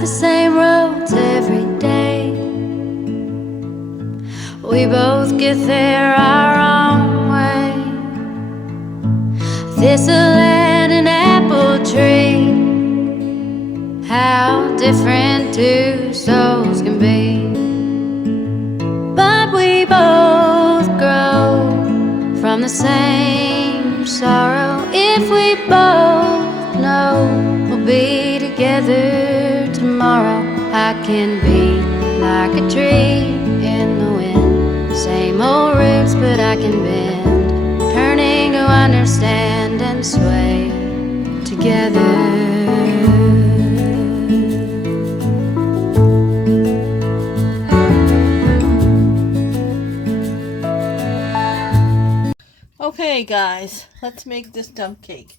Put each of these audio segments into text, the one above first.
the same roads every day. We both get there our own way. Thistle and an apple tree, how different two souls can be. But we both grow from the same sorrow. If we both know we'll be together tomorrow, I can be like a tree in the wind. Same old roots, but I can bend, turning to understand and sway together. Okay guys, let's make this dump cake.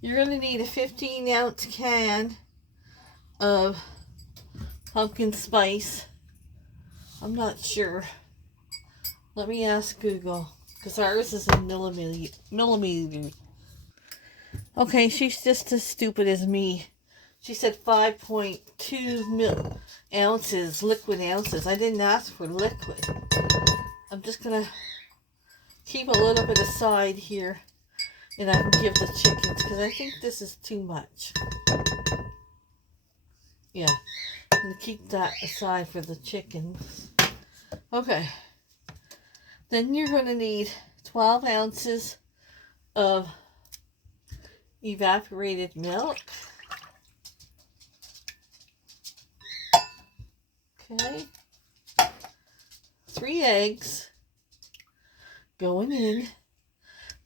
You're going to need a 15-ounce can of pumpkin spice. I'm not sure. Let me ask Google, because ours is in millimeter. Okay, she's just as stupid as me. She said 5.2 ounces, liquid ounces. I didn't ask for liquid. I'm just going to keep a little bit aside here, and I can give the chickens, because I think this is too much. Yeah, I'm going to keep that aside for the chickens. Okay. Then you're going to need 12 ounces of evaporated milk. Okay. 3 eggs going in.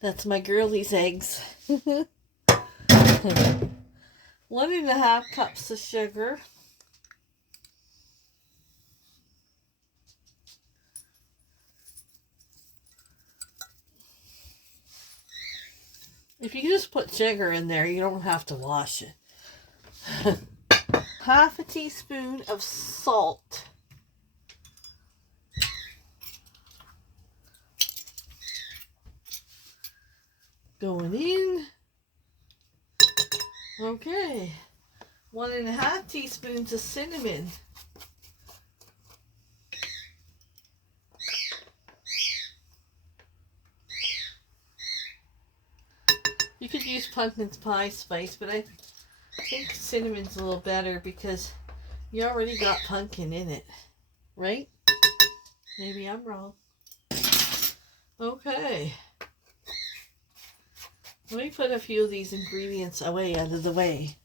That's my girlie's eggs. 1.5 cups of sugar. If you just put sugar in there, you don't have to wash it. 1/2 teaspoon of salt. Going in. Okay. 1.5 teaspoons of cinnamon. You could use pumpkin pie spice, but I think cinnamon's a little better because you already got pumpkin in it, right? Maybe I'm wrong. Okay. Let me put a few of these ingredients away out of the way.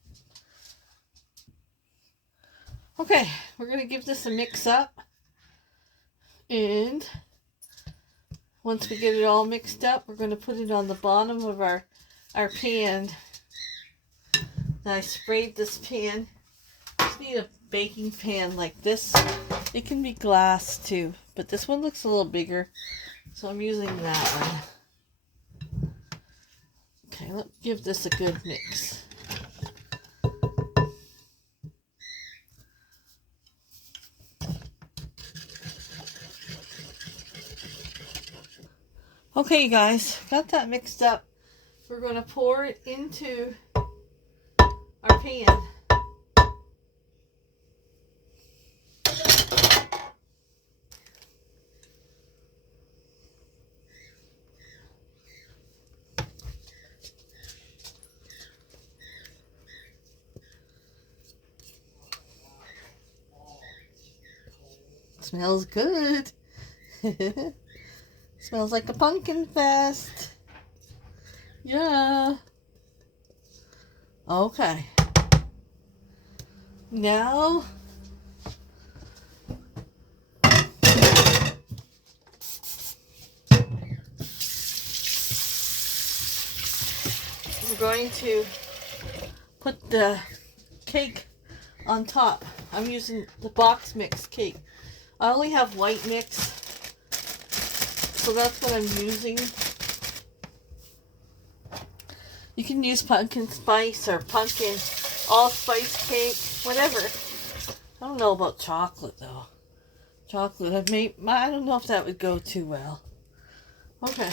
Okay, we're going to give this a mix up. And once we get it all mixed up, we're going to put it on the bottom of our pan. Now I sprayed this pan. Just need a baking pan like this. It can be glass too, but this one looks a little bigger, so I'm using that one. Okay, let's give this a good mix. Okay guys, got that mixed up. We're going to pour it into our pan. Smells good. Smells like a pumpkin fest. Yeah. Okay. Now we're going to put the cake on top. I'm using the box mix cake. I only have white mix, so that's what I'm using. You can use pumpkin spice or pumpkin allspice cake, whatever. I don't know about chocolate though. Chocolate, I don't know if that would go too well. Okay.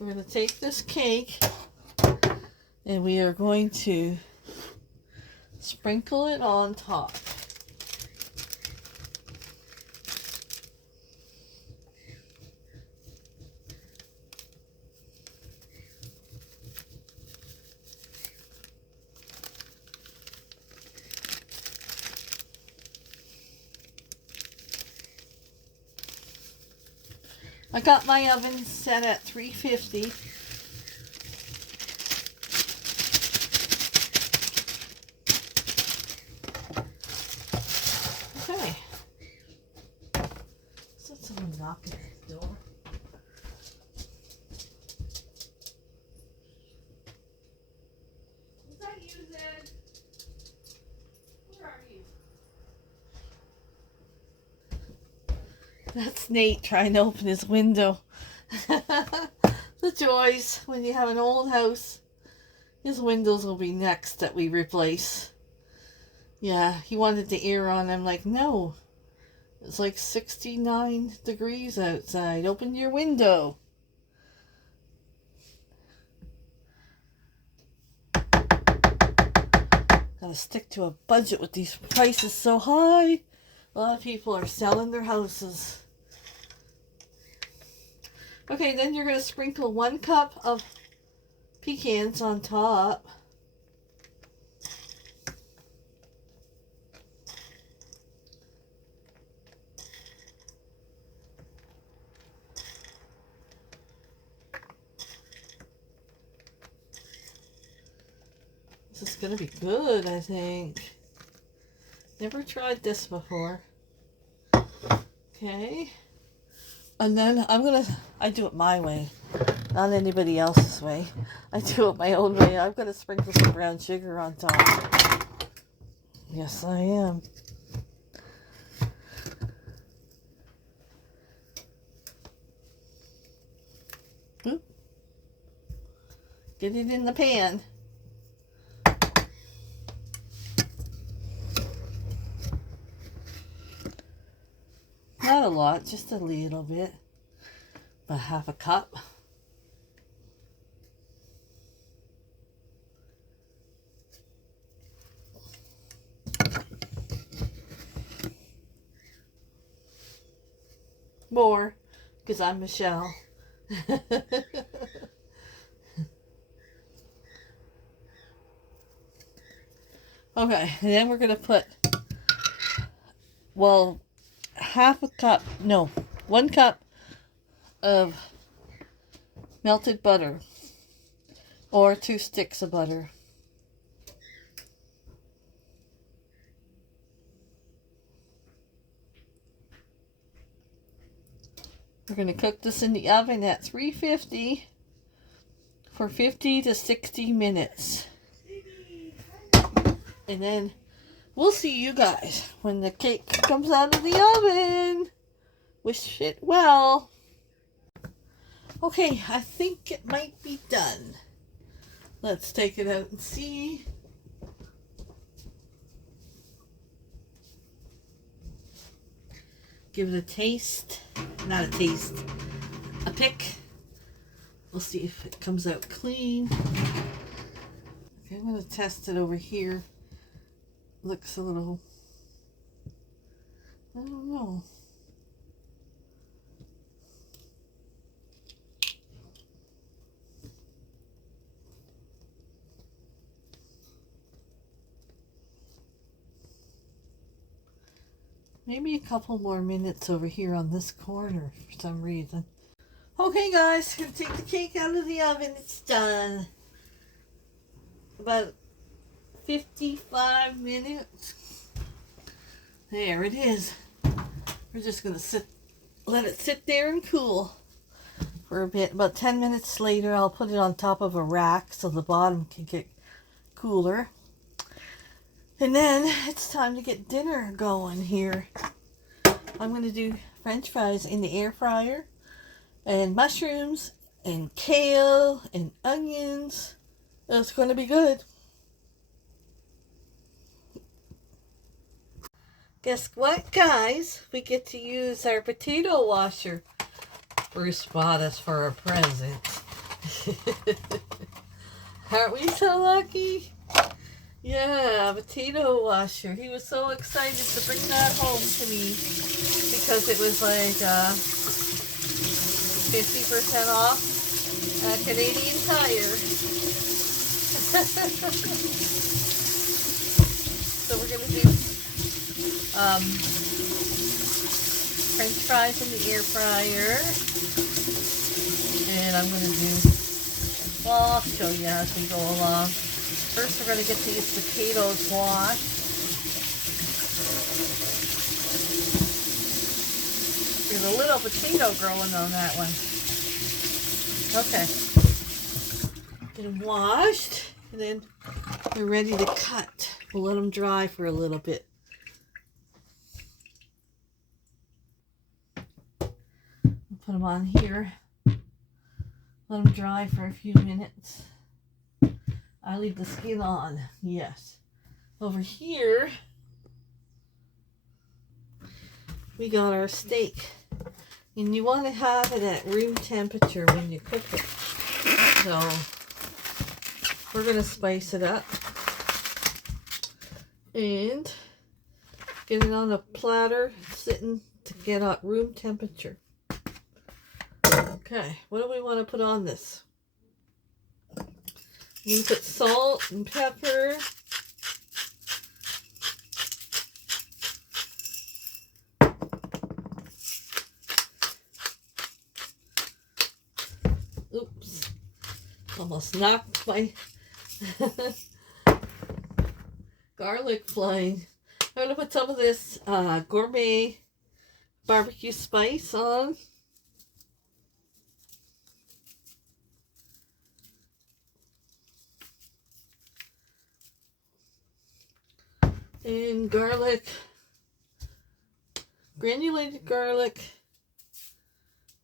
We're going to take this cake and we are going to Sprinkle it on top. I got my oven set at 350. Okay. So someone knocking at the door. Is that you, Zed? Where are you? That's Nate trying to open his window. The joys when you have an old house. His windows will be next that we replace. Yeah, he wanted the air on. I'm like, no. It's like 69 degrees outside. Open your window. Gotta stick to a budget with these prices so high. A lot of people are selling their houses. Okay, then you're going to sprinkle 1 cup of pecans on top. This is going to be good, I think. Never tried this before. Okay. And then I do it my way, not anybody else's way. I do it my own way. I'm going to sprinkle some brown sugar on top. Yes, I am. Oop. Get it in the pan. Not a lot, just a little bit. About half a cup. More, because I'm Michelle. Okay, and then we're going to put, well, half a cup, no, 1 cup of melted butter or 2 sticks of butter. We're going to cook this in the oven at 350 for 50 to 60 minutes. And then we'll see you guys when the cake comes out of the oven. Wish it well. Okay, I think it might be done. Let's take it out and see. Give it a taste. Not a taste. A pick. We'll see if it comes out clean. Okay, I'm going to test it over here. Looks a little, I don't know. Maybe a couple more minutes over here on this corner for some reason. Okay guys, gonna take the cake out of the oven. It's done. About 55 minutes. There it is. We're just gonna let it sit there and cool for a bit. About 10 minutes later, I'll put it on top of a rack so the bottom can get cooler. And then it's time to get dinner going here. I'm going to do French fries in the air fryer, and mushrooms, and kale, and onions. It's going to be good. Guess what, guys? We get to use our potato washer. Bruce bought us for a present. Aren't we so lucky? Yeah, potato washer. He was so excited to bring that home to me because it was like 50% off at Canadian Tire. So we're gonna do French fries in the air fryer, and I'm gonna do. Well, I'll show you as we go along. First, we're gonna get these potatoes washed. There's a little potato growing on that one. Okay. Get them washed, and then they're ready to cut. We'll let them dry for a little bit. Put them on here. Let them dry for a few minutes. I leave the skin on. Yes. Over here, we got our steak. And you want to have it at room temperature when you cook it. So, we're going to spice it up. And get it on a platter, sitting to get at room temperature. Okay, what do we want to put on this? You can put salt and pepper. Oops, almost knocked my garlic flying. I'm going to put some of this gourmet barbecue spice on. And garlic, granulated garlic,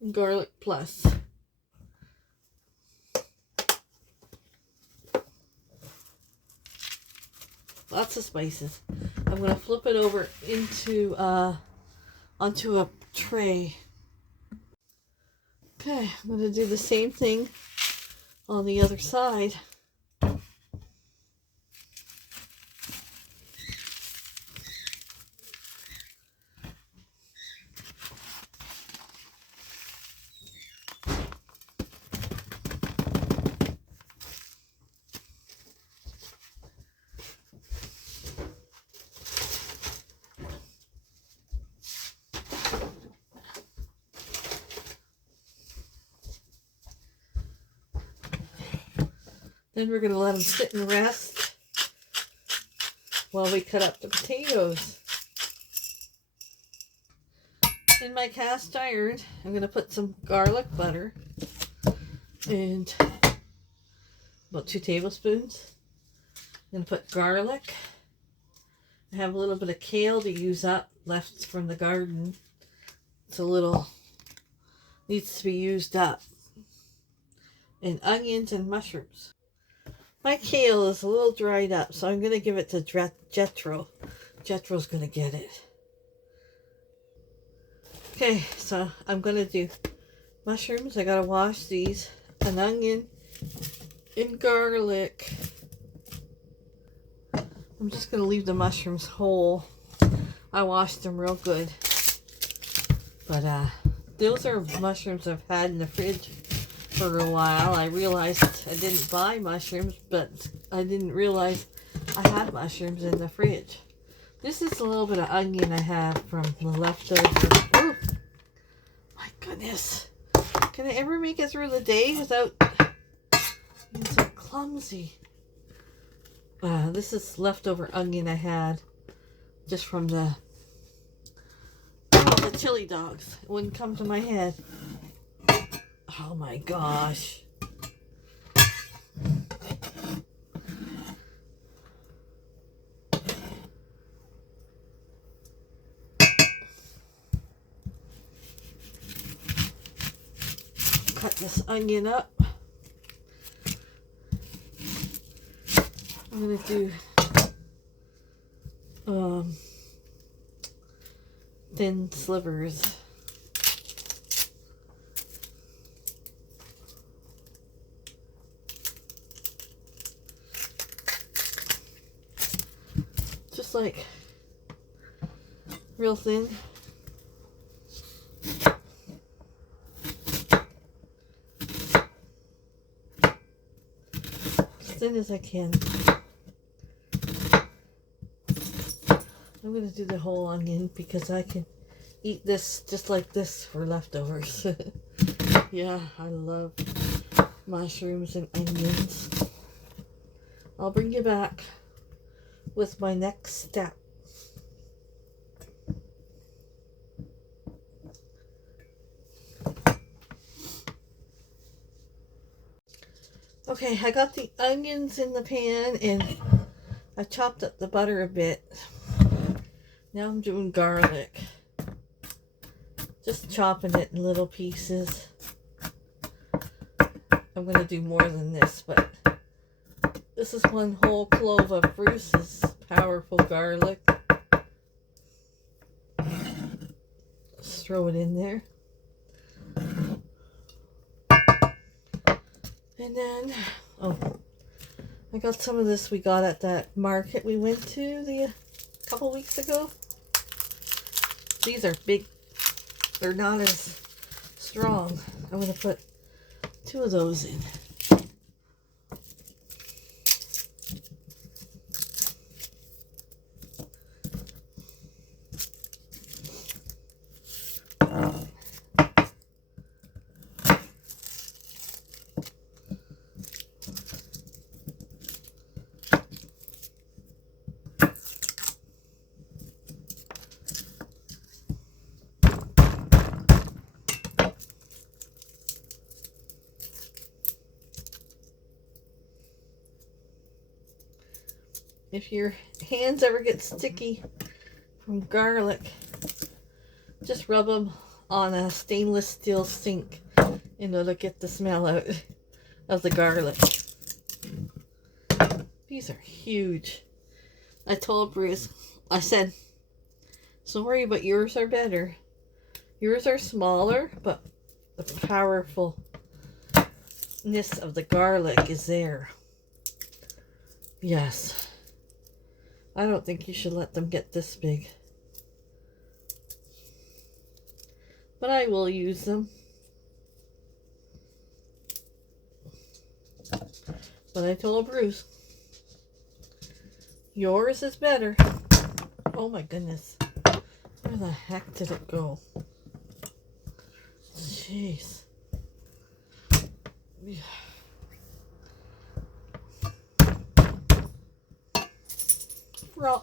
and garlic plus. Lots of spices. I'm going to flip it over into onto a tray. Okay, I'm going to do the same thing on the other side. Then we're going to let them sit and rest while we cut up the potatoes. In my cast iron, I'm going to put some garlic butter and about 2 tablespoons. I'm going to put garlic. I have a little bit of kale to use up left from the garden. It's a little, needs to be used up. And onions and mushrooms. My kale is a little dried up, so I'm going to give it to Jethro. Jethro's going to get it. Okay, so I'm going to do mushrooms. I got to wash these. An onion and garlic. I'm just going to leave the mushrooms whole. I washed them real good. But those are mushrooms I've had in the fridge for a while. I realized I didn't buy mushrooms, but I didn't realize I had mushrooms in the fridge. This is a little bit of onion I have from the leftover. Oh, my goodness. Can I ever make it through the day without being so clumsy? This is leftover onion I had just from the chili dogs. It wouldn't come to my head. Oh my gosh. Cut this onion up. I'm going to do thin slivers. like real thin. As thin as I can. I'm going to do the whole onion because I can eat this just like this for leftovers. Yeah, I love mushrooms and onions. I'll bring you back with my next step. Okay, I got the onions in the pan and I chopped up the butter a bit. Now I'm doing garlic. Just chopping it in little pieces. I'm going to do more than this, but this is one whole clove of Bruce's powerful garlic. Just throw it in there. And then, I got some of this we got at that market we went to a couple weeks ago. These are big. They're not as strong. I'm going to put 2 of those in. If your hands ever get sticky from garlic, just rub them on a stainless steel sink and it'll get the smell out of the garlic. These are huge. I told Bruce, I said, sorry, but yours are better. Yours are smaller, but the powerfulness of the garlic is there. Yes. I don't think you should let them get this big. But I will use them. But I told Bruce, yours is better. Oh my goodness. Where the heck did it go? Jeez.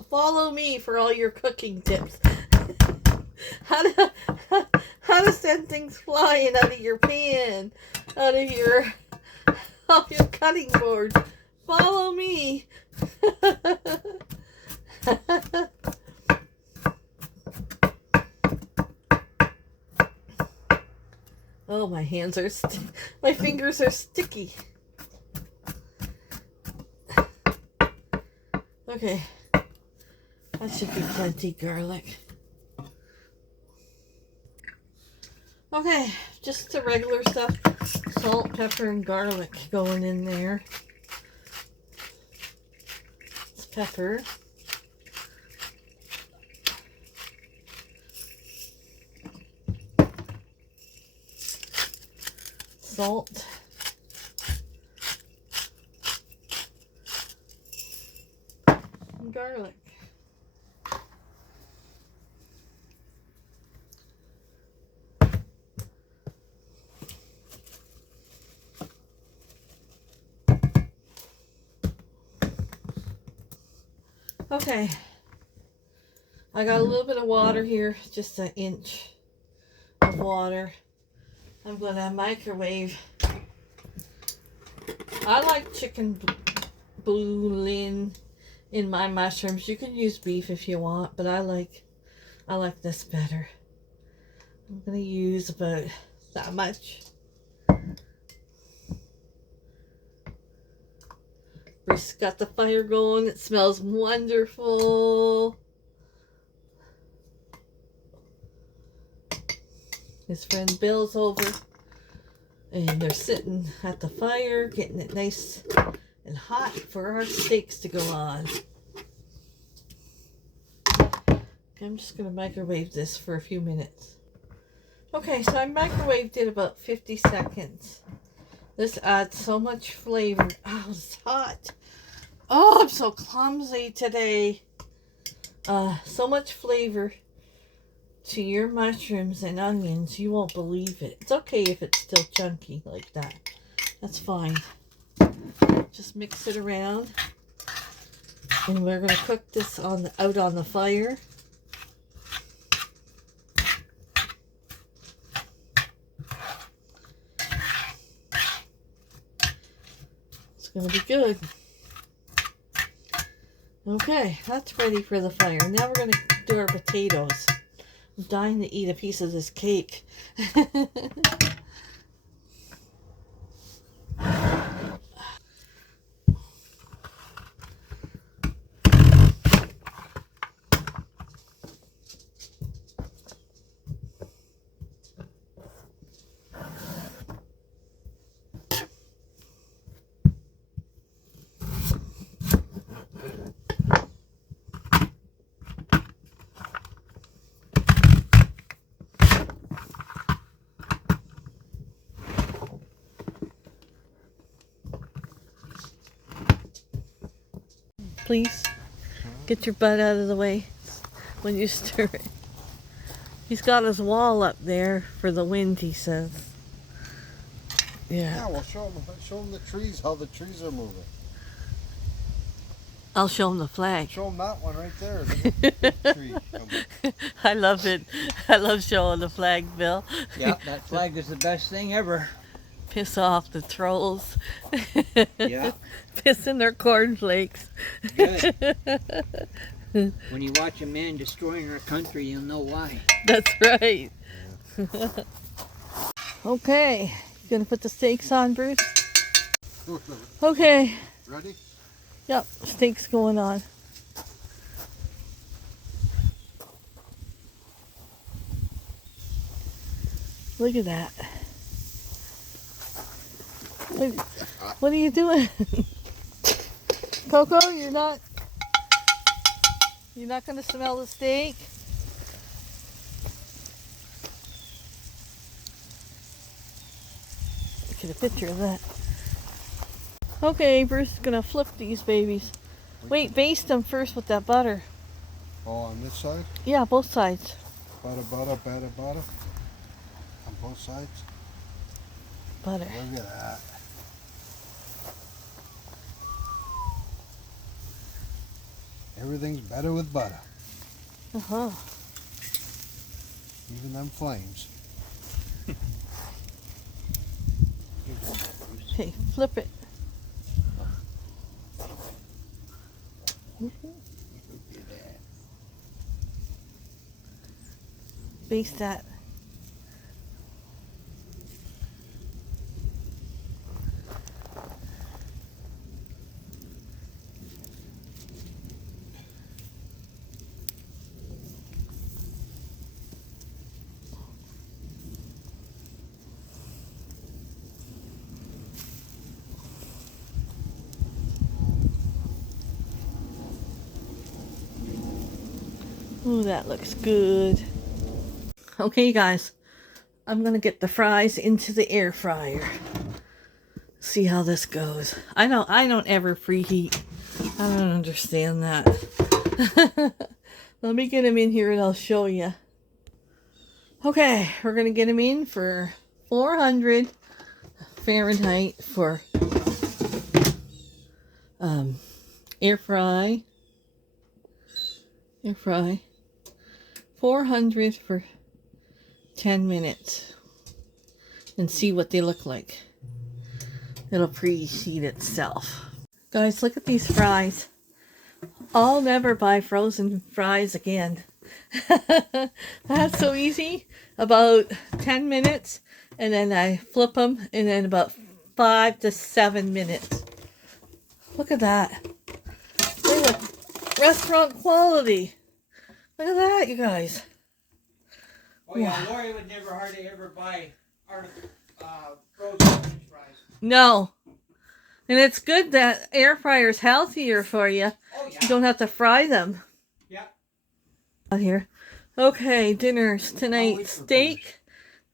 Follow me for all your cooking tips. how to send things flying out of your pan, out of your cutting board. Follow me. Oh, my hands are my fingers are sticky. Okay. That should be plenty garlic. Okay, just the regular stuff. Salt, pepper, and garlic going in there. It's pepper. Salt. And garlic. Okay, I got a little bit of water here, just an inch of water. I'm going to microwave. I like chicken bouillon in my mushrooms. You can use beef if you want, but I like this better. I'm going to use about that much. Bruce got the fire going. It smells wonderful. His friend Bill's over. And they're sitting at the fire, getting it nice and hot for our steaks to go on. I'm just going to microwave this for a few minutes. Okay, so I microwaved it about 50 seconds. This adds so much flavor. Oh, it's hot. Oh, I'm so clumsy today. So much flavor to your mushrooms and onions. You won't believe it. It's okay if it's still chunky like that. That's fine. Just mix it around. And we're going to cook this out on the fire. It's going to be good. Okay, that's ready for the fire. Now we're going to do our potatoes. I'm dying to eat a piece of this cake. Please, get your butt out of the way when you stir it. He's got his wall up there for the wind, he says. Yeah, well, show him the trees, how the trees are moving. I'll show him the flag. Show him that one right there. The tree. I love it. I love showing the flag, Bill. Yeah, that flag is the best thing ever. Piss off the trolls. Yeah. Piss in their cornflakes. Good. When you watch a man destroying our country, you'll know why. That's right. Okay. You gonna put the steaks on, Bruce? Okay. Ready? Yep, steaks going on. Look at that. What are you doing? Coco, you're not going to smell the steak? Get a picture of that. Okay, Bruce is going to flip these babies. Wait, baste them first with that butter. Oh, on this side? Yeah, both sides. Butter. On both sides? Butter. Look at that. Everything's better with butter. Uh-huh. Even them flames. Okay, flip it. Baste that. Ooh, that looks good. Okay, guys, I'm gonna get the fries into the air fryer. See how this goes. I don't ever preheat. I don't understand that. Let me get them in here and I'll show you. Okay, we're gonna get them in for 400 Fahrenheit for air fry. 400 for 10 minutes and see what they look like. It'll preheat itself. Guys, look at these fries. I'll never buy frozen fries again. That's so easy. About 10 minutes and then I flip them and then about 5 to 7 minutes. Look at that. They look restaurant quality. Look at that, you guys. Oh yeah, Lori would never hardly ever buy our frozen French fries. No. And it's good that air fryer's healthier for you. Oh yeah. You don't have to fry them. Yeah. Out here. Okay, dinners tonight. wait for Steak,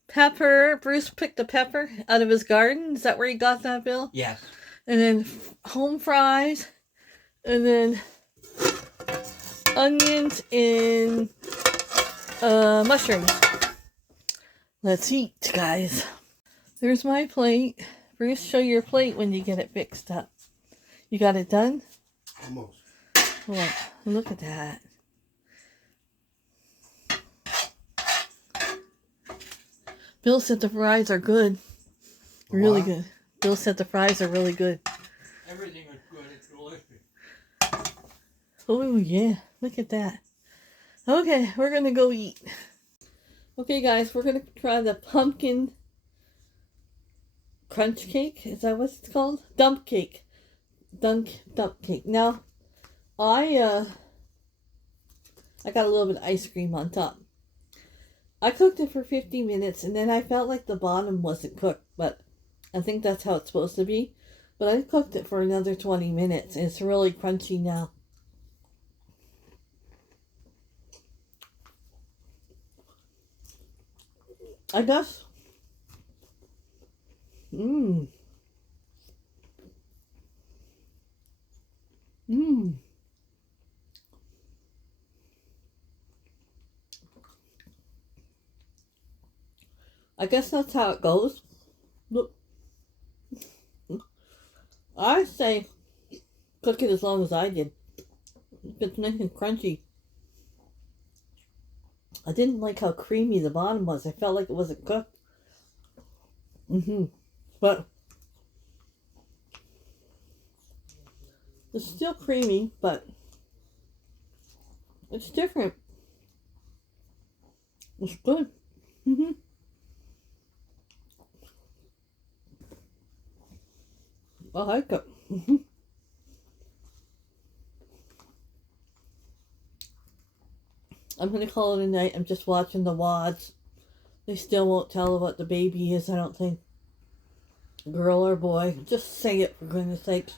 pepper. Bruce picked a pepper out of his garden. Is that where he got that, Bill? Yes. And then home fries. And then onions and mushrooms. Let's eat, guys. There's my plate. Bruce, show your plate when you get it fixed up. You got it done? Almost. Look at that. Bill said the fries are good. Really What? good. Bill said the fries are really good. Everything is good. It's delicious. Oh, yeah. Look at that. Okay, we're going to go eat. Okay, guys, we're going to try the pumpkin crunch cake. Is that what it's called? Dump cake. Dump cake. Now, I got a little bit of ice cream on top. I cooked it for 50 minutes, and then I felt like the bottom wasn't cooked, but I think that's how it's supposed to be. But I cooked it for another 20 minutes, and it's really crunchy now. I guess. Mmm. Mmm. I guess that's how it goes. Look. I say cook it as long as I did. It's nice and crunchy. I didn't like how creamy the bottom was. I felt like it wasn't cooked. But it's still creamy, but it's different. It's good. I like it. I'm going to call it a night. I'm just watching the wads. They still won't tell what the baby is, I don't think. Girl or boy. Just say it, for goodness sakes.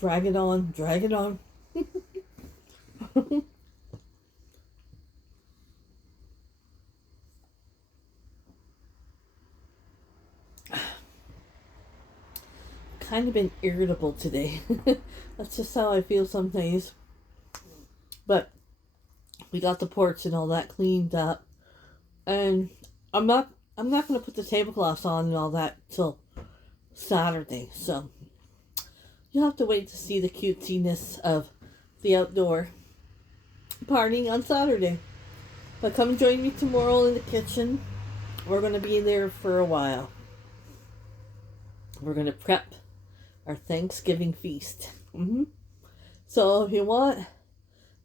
Drag it on. Drag it on. Kind of been irritable today. That's just how I feel some days. But we got the porch and all that cleaned up, and I'm not going to put the tablecloths on and all that till Saturday. So you'll have to wait to see the cutesiness of the outdoor partying on Saturday. But come join me tomorrow in the kitchen. We're going to be there for a while. We're going to prep our Thanksgiving feast. So if you want,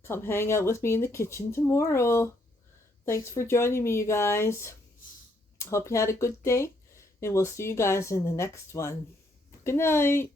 come hang out with me in the kitchen tomorrow. Thanks for joining me, you guys. Hope you had a good day, and we'll see you guys in the next one. Good night.